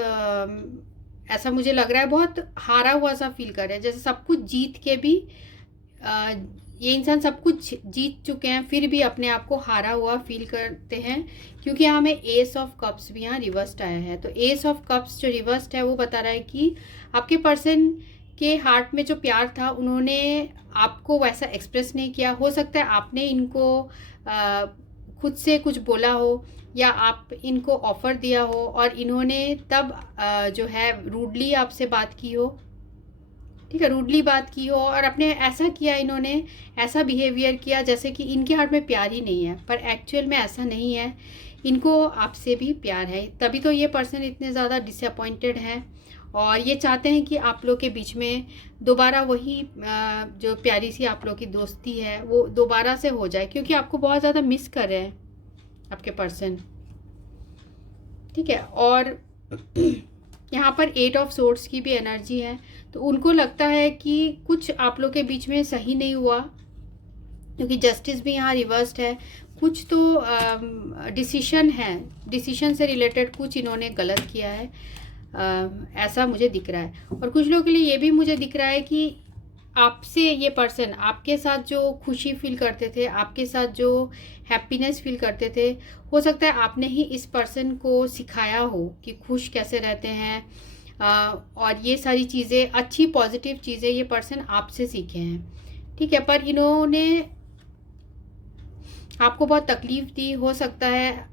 ऐसा मुझे लग रहा है बहुत हारा हुआ सा फील कर रहे हैं, जैसे सब कुछ जीत के भी ये इंसान सब कुछ जीत चुके हैं फिर भी अपने आप को हारा हुआ फील करते हैं, क्योंकि यहाँ हमें एस ऑफ कप्स भी यहाँ रिवर्स्ड आया है। तो एस ऑफ कप्स जो रिवर्स्ड है वो बता रहा है कि आपके पर्सन के हार्ट में जो प्यार था उन्होंने आपको वैसा एक्सप्रेस नहीं किया। हो सकता है आपने इनको खुद से कुछ बोला हो, या आप इनको ऑफ़र दिया हो और इन्होंने तब जो है रूडली आपसे बात की हो। ठीक है, रूडली बात की हो और अपने ऐसा किया, इन्होंने ऐसा बिहेवियर किया जैसे कि इनके हार्ट में प्यार ही नहीं है, पर एक्चुअल में ऐसा नहीं है, इनको आपसे भी प्यार है। तभी तो ये पर्सन इतने ज़्यादा डिसअपॉइंटेड हैं और ये चाहते हैं कि आप लोग के बीच में दोबारा वही जो प्यारी सी आप लोग की दोस्ती है वो दोबारा से हो जाए, क्योंकि आपको बहुत ज़्यादा मिस कर रहे हैं आपके पर्सन। ठीक है, और यहाँ पर 8 ऑफ सोर्ड्स की भी एनर्जी है, तो उनको लगता है कि कुछ आप लोग के बीच में सही नहीं हुआ, क्योंकि जस्टिस भी यहाँ रिवर्स्ड है। कुछ तो डिसीशन है, डिसीशन से रिलेटेड कुछ इन्होंने गलत किया है, ऐसा मुझे दिख रहा है। और कुछ लोगों के लिए ये भी मुझे दिख रहा है कि आपसे ये पर्सन आपके साथ जो खुशी फील करते थे, आपके साथ जो हैप्पीनेस फील करते थे, हो सकता है आपने ही इस पर्सन को सिखाया हो कि खुश कैसे रहते हैं, और ये सारी चीज़ें, अच्छी पॉजिटिव चीज़ें ये पर्सन आपसे सीखे हैं। ठीक है, पर इन्होंने आपको बहुत तकलीफ़ दी, हो सकता है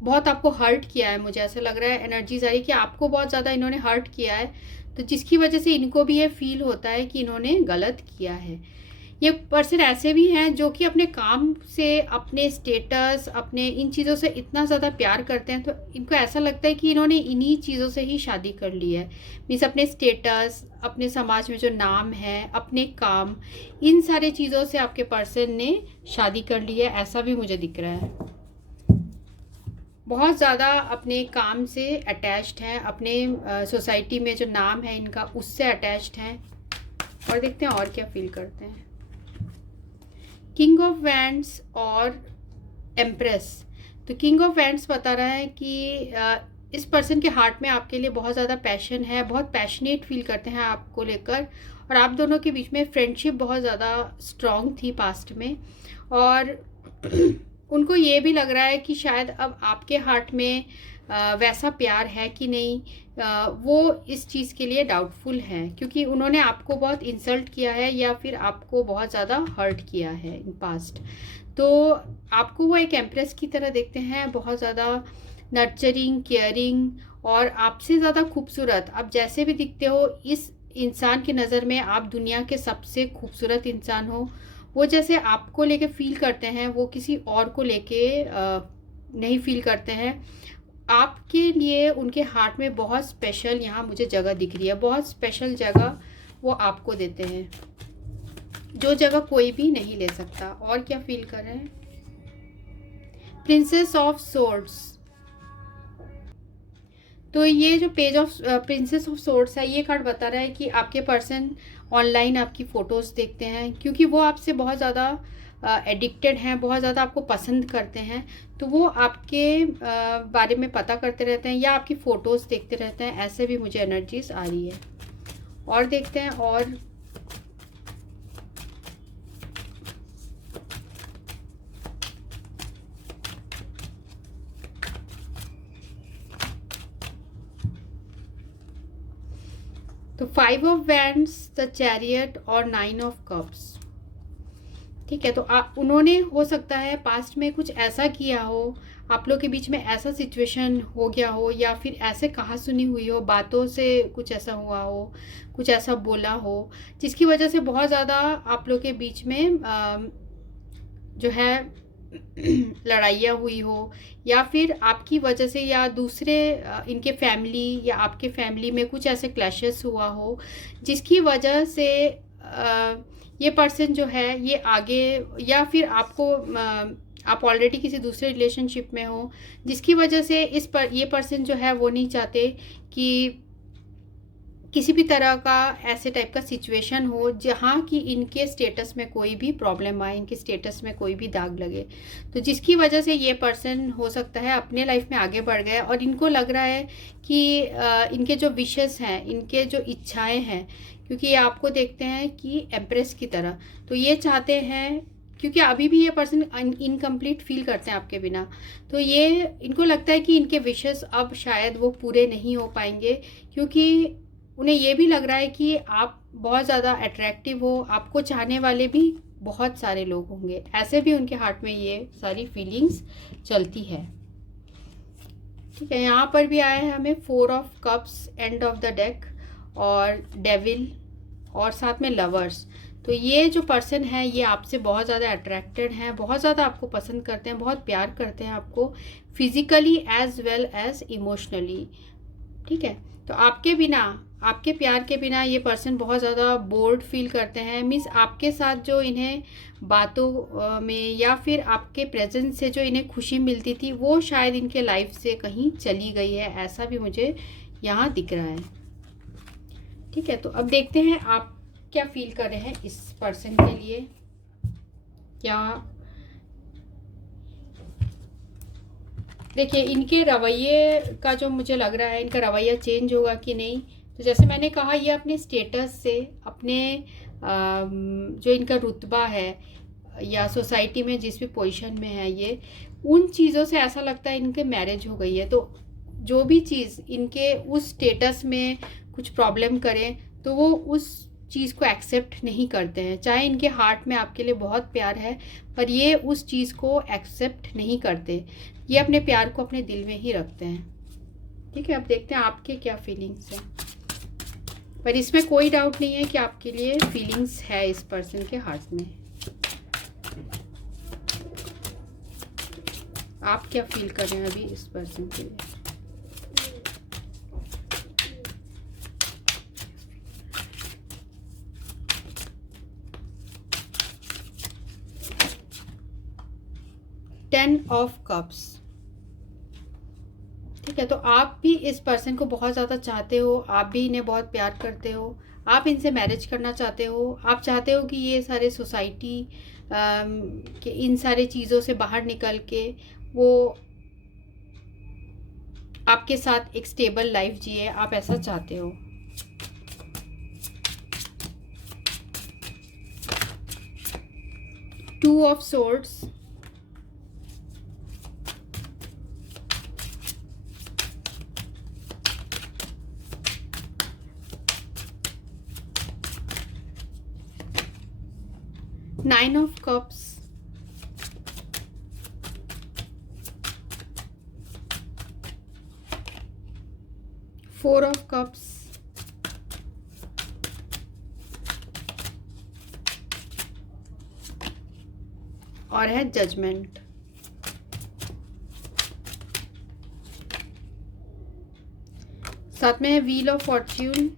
बहुत आपको हर्ट किया है। मुझे ऐसा लग रहा है, एनर्जीज आ रही है कि आपको बहुत ज़्यादा इन्होंने हर्ट किया है, तो जिसकी वजह से इनको भी ये फील होता है कि इन्होंने गलत किया है। ये पर्सन ऐसे भी हैं जो कि अपने काम से, अपने स्टेटस, अपने इन चीज़ों से इतना ज़्यादा प्यार करते हैं, तो इनको ऐसा लगता है कि इन्होंने इन्हीं चीज़ों से ही शादी कर ली है। मीन्स अपने स्टेटस, अपने समाज में जो नाम है, अपने काम, इन सारे चीज़ों से आपके पर्सन ने शादी कर ली है, ऐसा भी मुझे दिख रहा है। बहुत ज़्यादा अपने काम से अटैच्ड हैं, अपने सोसाइटी में जो नाम है इनका उससे अटैच्ड हैं। और देखते हैं और क्या फील करते हैं। किंग ऑफ वैंड्स और एम्प्रेस। तो किंग ऑफ वैंड्स बता रहा है कि इस पर्सन के हार्ट में आपके लिए बहुत ज़्यादा पैशन है, बहुत पैशनेट फील करते हैं आपको लेकर, और आप दोनों के बीच में फ्रेंडशिप बहुत ज़्यादा स्ट्रॉन्ग थी पास्ट में। और उनको ये भी लग रहा है कि शायद अब आपके हार्ट में वैसा प्यार है कि नहीं, वो इस चीज़ के लिए डाउटफुल हैं, क्योंकि उन्होंने आपको बहुत इंसल्ट किया है या फिर आपको बहुत ज़्यादा हर्ट किया है इन पास्ट। तो आपको वो एक एम्प्रेस की तरह देखते हैं, बहुत ज़्यादा नर्चरिंग, केयरिंग, और आपसे ज़्यादा खूबसूरत आप जैसे भी दिखते हो, इस इंसान की नज़र में आप दुनिया के सबसे खूबसूरत इंसान हो। वो जैसे आपको लेके फील करते हैं, वो किसी और को लेके नहीं फील करते हैं। आपके लिए उनके हार्ट में बहुत स्पेशल यहाँ मुझे जगह दिख रही है, बहुत स्पेशल जगह वो आपको देते हैं, जो जगह कोई भी नहीं ले सकता। और क्या फील कर रहे हैं? Princess of swords. तो ये जो page of princess of swords है, ये कार्ड बता रहा है कि आपके पर्सन ऑनलाइन आपकी फ़ोटोज़ देखते हैं, क्योंकि वो आपसे बहुत ज़्यादा एडिक्टेड हैं, बहुत ज़्यादा आपको पसंद करते हैं, तो वो आपके बारे में पता करते रहते हैं या आपकी फ़ोटोज़ देखते रहते हैं। ऐसे भी मुझे एनर्जीज आ रही है। और देखते हैं और तो 5 ऑफ वैंड्स, द चैरियट और 9 ऑफ कप्स। ठीक है, तो उन्होंने हो सकता है पास्ट में कुछ ऐसा किया हो आप लोग के बीच में ऐसा सिचुएशन हो गया हो, या फिर ऐसे कहा सुनी हुई हो, बातों से कुछ ऐसा हुआ हो, कुछ ऐसा बोला हो जिसकी वजह से बहुत ज़्यादा आप लोग के बीच में जो है लड़ाइयाँ हुई हो, या फिर आपकी वजह से या दूसरे इनके फैमिली या आपके फैमिली में कुछ ऐसे क्लैशेस हुआ हो जिसकी वजह से ये पर्सन जो है ये आगे, या फिर आपको आप ऑलरेडी किसी दूसरे रिलेशनशिप में हो जिसकी वजह से ये पर्सन जो है वो नहीं चाहते कि किसी भी तरह का ऐसे टाइप का सिचुएशन हो जहाँ कि इनके स्टेटस में कोई भी प्रॉब्लम आए, इनके स्टेटस में कोई भी दाग लगे। तो जिसकी वजह से ये पर्सन हो सकता है अपने लाइफ में आगे बढ़ गए और इनको लग रहा है कि इनके जो विशेस हैं, इनके जो इच्छाएं हैं, क्योंकि ये आपको देखते हैं कि एम्प्रेस की तरह, तो ये चाहते हैं, क्योंकि अभी भी ये पर्सन इनकम्प्लीट फील करते हैं आपके बिना, तो ये इनको लगता है कि इनके विशेस अब शायद वो पूरे नहीं हो पाएंगे, क्योंकि उन्हें ये भी लग रहा है कि आप बहुत ज़्यादा अट्रैक्टिव हो, आपको चाहने वाले भी बहुत सारे लोग होंगे, ऐसे भी उनके हार्ट में ये सारी फीलिंग्स चलती है। ठीक है, यहाँ पर भी आया है हमें 4 of cups end of the deck और डेविल और साथ में लवर्स। तो ये जो पर्सन है ये आपसे बहुत ज़्यादा अट्रैक्टेड हैं, बहुत ज़्यादा आपको पसंद करते हैं, बहुत प्यार करते हैं आपको, physically as well as emotionally. ठीक है, तो आपके बिना, आपके प्यार के बिना ये पर्सन बहुत ज़्यादा बोर्ड फील करते हैं। मीन्स आपके साथ जो इन्हें बातों में या फिर आपके प्रेजेंस से जो इन्हें खुशी मिलती थी वो शायद इनके लाइफ से कहीं चली गई है, ऐसा भी मुझे यहाँ दिख रहा है। ठीक है, तो अब देखते हैं आप क्या फील कर रहे हैं इस पर्सन के लिए। क्या देखिए, इनके रवैये का जो मुझे लग रहा है, इनका रवैया चेंज होगा कि नहीं। तो जैसे मैंने कहा, ये अपने स्टेटस से, अपने जो इनका रुतबा है या सोसाइटी में जिस भी पोजीशन में है ये, उन चीज़ों से ऐसा लगता है इनके मैरिज हो गई है। तो जो भी चीज़ इनके उस स्टेटस में कुछ प्रॉब्लम करें तो वो उस चीज़ को एक्सेप्ट नहीं करते हैं, चाहे इनके हार्ट में आपके लिए बहुत प्यार है पर ये उस चीज़ को एक्सेप्ट नहीं करते, ये अपने प्यार को अपने दिल में ही रखते हैं। ठीक है, अब देखते हैं आपके क्या फीलिंग्स हैं, पर इसमें कोई डाउट नहीं है कि आपके लिए फीलिंग्स है इस पर्सन के हार्ट में। आप क्या फील कर रहे हैं अभी इस पर्सन के लिए। Ten of cups. ठीक है, तो आप भी इस पर्सन को बहुत ज़्यादा चाहते हो, आप भी इन्हें बहुत प्यार करते हो, आप इनसे मैरिज करना चाहते हो, आप चाहते हो कि ये सारे सोसाइटी के इन सारे चीज़ों से बाहर निकल के वो आपके साथ एक स्टेबल लाइफ जिए, आप ऐसा चाहते हो। Two of swords, nine of cups, four of cups, और है जजमेंट। साथ में है व्हील ऑफ फॉर्च्यून।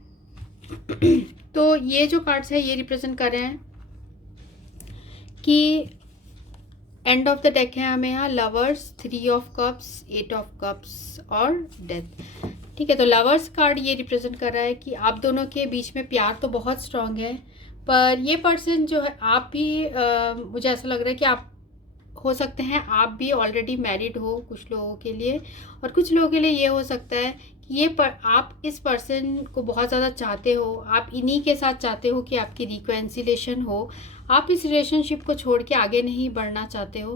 तो ये जो कार्ड्स है ये रिप्रेजेंट कर रहे हैं कि एंड ऑफ द डेक है हमें यहाँ lovers, 3 of cups, 8 of cups और डेथ। ठीक है, तो लवर्स कार्ड ये रिप्रेजेंट कर रहा है कि आप दोनों के बीच में प्यार तो बहुत स्ट्रांग है, पर ये पर्सन जो है, आप भी मुझे ऐसा लग रहा है कि आप हो सकते हैं आप भी ऑलरेडी मैरिड हो कुछ लोगों के लिए, और कुछ लोगों के लिए ये हो सकता है कि आप इस पर्सन को बहुत ज़्यादा चाहते हो, आप इन्हीं के साथ चाहते हो कि आपकी रिकन्सिलेशन हो, आप इस रिलेशनशिप को छोड़ के आगे नहीं बढ़ना चाहते हो।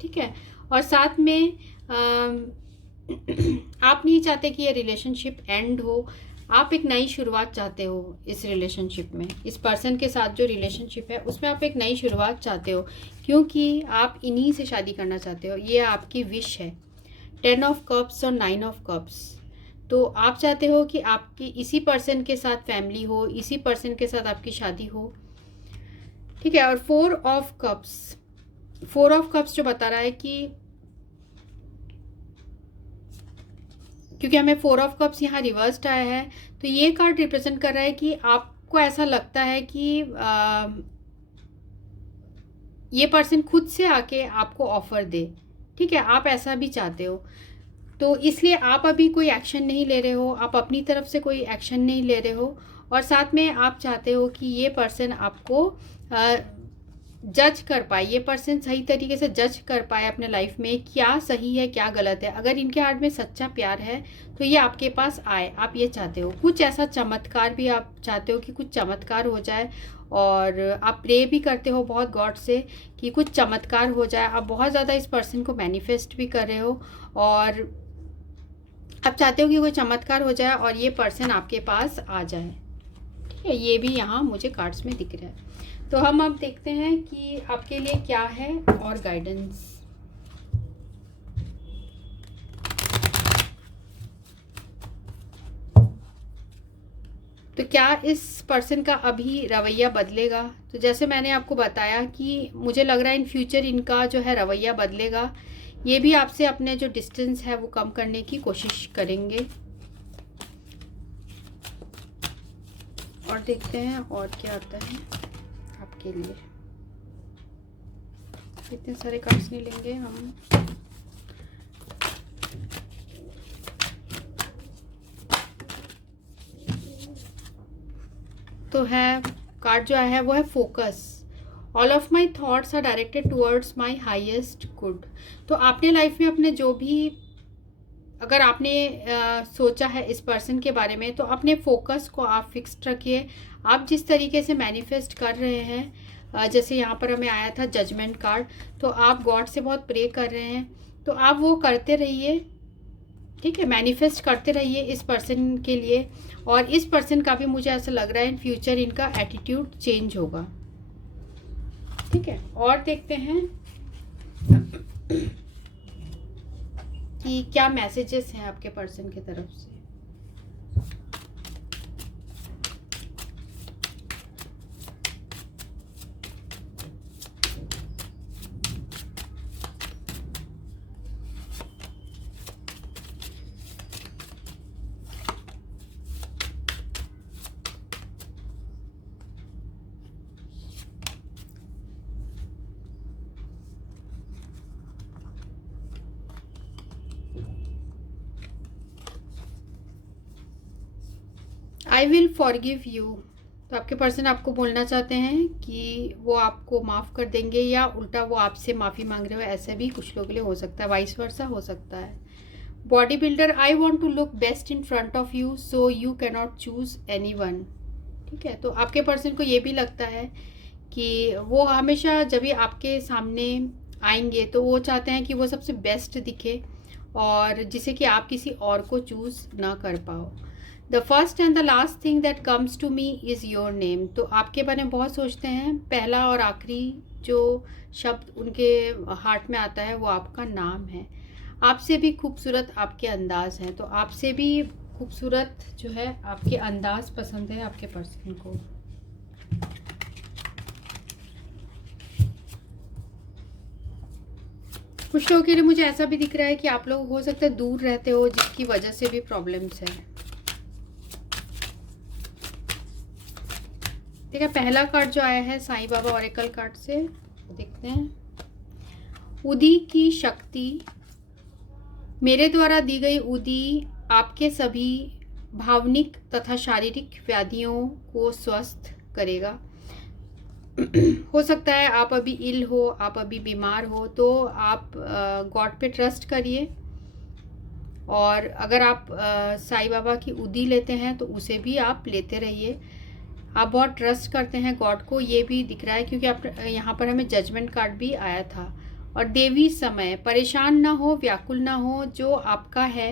ठीक है, और साथ में आप नहीं चाहते कि ये रिलेशनशिप एंड हो, आप एक नई शुरुआत चाहते हो इस रिलेशनशिप में, इस पर्सन के साथ जो रिलेशनशिप है उसमें आप एक नई शुरुआत चाहते हो, क्योंकि आप इन्हीं से शादी करना चाहते हो, ये आपकी विश है। 10 ऑफ कप्स और 9 ऑफ कप्स। तो आप चाहते हो कि आपकी इसी पर्सन के साथ फैमिली हो, इसी पर्सन के साथ आपकी शादी हो, ठीक है। और 4 ऑफ कप्स, 4 ऑफ कप्स जो बता रहा है कि, क्योंकि हमें 4 ऑफ कप्स यहाँ रिवर्स्ड आया है, तो ये कार्ड रिप्रेजेंट कर रहा है कि आपको ऐसा लगता है कि ये पर्सन खुद से आके आपको ऑफर दे, ठीक है, आप ऐसा भी चाहते हो। तो इसलिए आप अभी कोई एक्शन नहीं ले रहे हो, आप अपनी तरफ से कोई एक्शन नहीं ले रहे हो, और साथ में आप चाहते हो कि ये पर्सन आपको जज कर पाए, ये पर्सन सही तरीके से जज कर पाए अपने लाइफ में क्या सही है क्या गलत है। अगर इनके हार्ट में सच्चा प्यार है तो ये आपके पास आए, आप ये चाहते हो। कुछ ऐसा चमत्कार भी आप चाहते हो कि कुछ चमत्कार हो जाए, और आप प्रे भी करते हो बहुत गॉड से कि कुछ चमत्कार हो जाए। आप बहुत ज़्यादा इस पर्सन को मैनिफेस्ट भी कर रहे हो, और आप चाहते हो कि कोई चमत्कार हो जाए और ये पर्सन आपके पास आ जाए, ठीक है। ये भी यहाँ मुझे कार्ड्स में दिख रहा है। तो हम अब देखते हैं कि आपके लिए क्या है और गाइडेंस। तो क्या इस पर्सन का अभी रवैया बदलेगा? तो जैसे मैंने आपको बताया कि मुझे लग रहा है इन फ्यूचर इनका जो है रवैया बदलेगा। ये भी आपसे अपने जो डिस्टेंस है वो कम करने की कोशिश करेंगे। और देखते हैं और क्या आता है आपके लिए। इतने सारे कार्ड्स नहीं लेंगे हम। तो है कार्ड जो है वो है focus. All of my thoughts are directed towards my highest good. तो आपने लाइफ में अपने जो भी, अगर आपने सोचा है इस पर्सन के बारे में, तो अपने फोकस को आप फिक्स्ड रखिए। आप जिस तरीके से मैनिफेस्ट कर रहे हैं, जैसे यहाँ पर हमें आया था जजमेंट कार्ड, तो आप गॉड से बहुत प्रे कर रहे हैं, तो आप वो करते रहिए, ठीक है। मैनिफेस्ट करते रहिए इस पर्सन के लिए। और इस पर्सन का भी मुझे ऐसा लग रहा है इन फ्यूचर इनका एटीट्यूड चेंज होगा, ठीक है। और देखते हैं कि क्या मैसेजेस हैं आपके पर्सन की तरफ से। I will forgive you. तो आपके पर्सन आपको बोलना चाहते हैं कि वो आपको माफ़ कर देंगे, या उल्टा वो आपसे माफ़ी मांग रहे हो, ऐसे भी कुछ लोगों के लिए हो सकता है, वाइस वर्सा हो सकता है। Body builder, I want to look best in front of you so you cannot choose any one, ठीक है। तो आपके पर्सन को ये भी लगता है कि वो हमेशा जब भी आपके सामने आएंगे तो वो चाहते हैं कि वो सबसे बेस्ट दिखे, और जिसे कि आप किसी और को चूज़ ना कर पाओ। The first and the last thing that comes to me is your name. तो आपके बारे में बहुत सोचते हैं, पहला और आखिरी जो शब्द उनके हार्ट में आता है वो आपका नाम है। आपसे भी खूबसूरत आपके अंदाज हैं, तो आपसे भी खूबसूरत जो है आपके अंदाज पसंद है आपके पर्सन को। कुछ लोगों के लिए मुझे ऐसा भी दिख रहा है कि आप लोग हो सकता है दूर रहते हो, जिसकी वजह से भी प्रॉब्लम्स है, ठीक है। पहला कार्ड जो आया है साईं बाबा ऑरेकल कार्ड से, देखते हैं। उदी की शक्ति, मेरे द्वारा दी गई उदी आपके सभी भावनिक तथा शारीरिक व्याधियों को स्वस्थ करेगा। हो सकता है आप अभी इल हो, आप अभी बीमार हो, तो आप गॉड पे ट्रस्ट करिए, और अगर आप साईं बाबा की उदी लेते हैं तो उसे भी आप लेते रहिए। आप बहुत ट्रस्ट करते हैं गॉड को, ये भी दिख रहा है, क्योंकि आप यहाँ पर हमें जजमेंट कार्ड भी आया था। और देवी समय, परेशान ना हो, व्याकुल ना हो, जो आपका है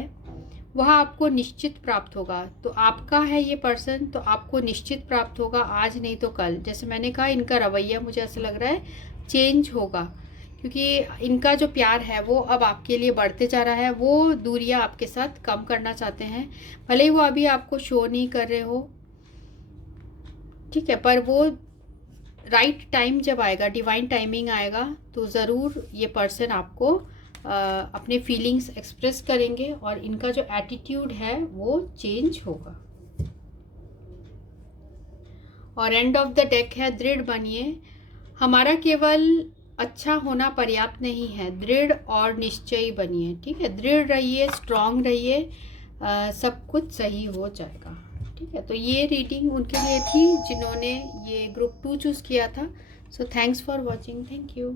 वह आपको निश्चित प्राप्त होगा। तो आपका है ये पर्सन, तो आपको निश्चित प्राप्त होगा, आज नहीं तो कल। जैसे मैंने कहा, इनका रवैया मुझे ऐसा लग रहा है चेंज होगा, क्योंकि इनका जो प्यार है वो अब आपके लिए बढ़ते जा रहा है। वो दूरियां आपके साथ कम करना चाहते हैं, भले ही वो अभी आपको शो नहीं कर रहे हो, ठीक है, पर वो राइट टाइम जब आएगा, डिवाइन टाइमिंग आएगा, तो ज़रूर ये पर्सन आपको अपने फीलिंग्स एक्सप्रेस करेंगे और इनका जो एटीट्यूड है वो चेंज होगा। और एंड ऑफ द डेक है दृढ़ बनिए। हमारा केवल अच्छा होना पर्याप्त नहीं है, दृढ़ और निश्चयी बनिए, ठीक है, दृढ़ रहिए, स्ट्रांग रहिए, सब कुछ सही हो जाएगा, ठीक है। तो ये रीडिंग उनके लिए थी जिन्होंने ये ग्रुप 2 चूज़ किया था। So thanks for watching, thank you.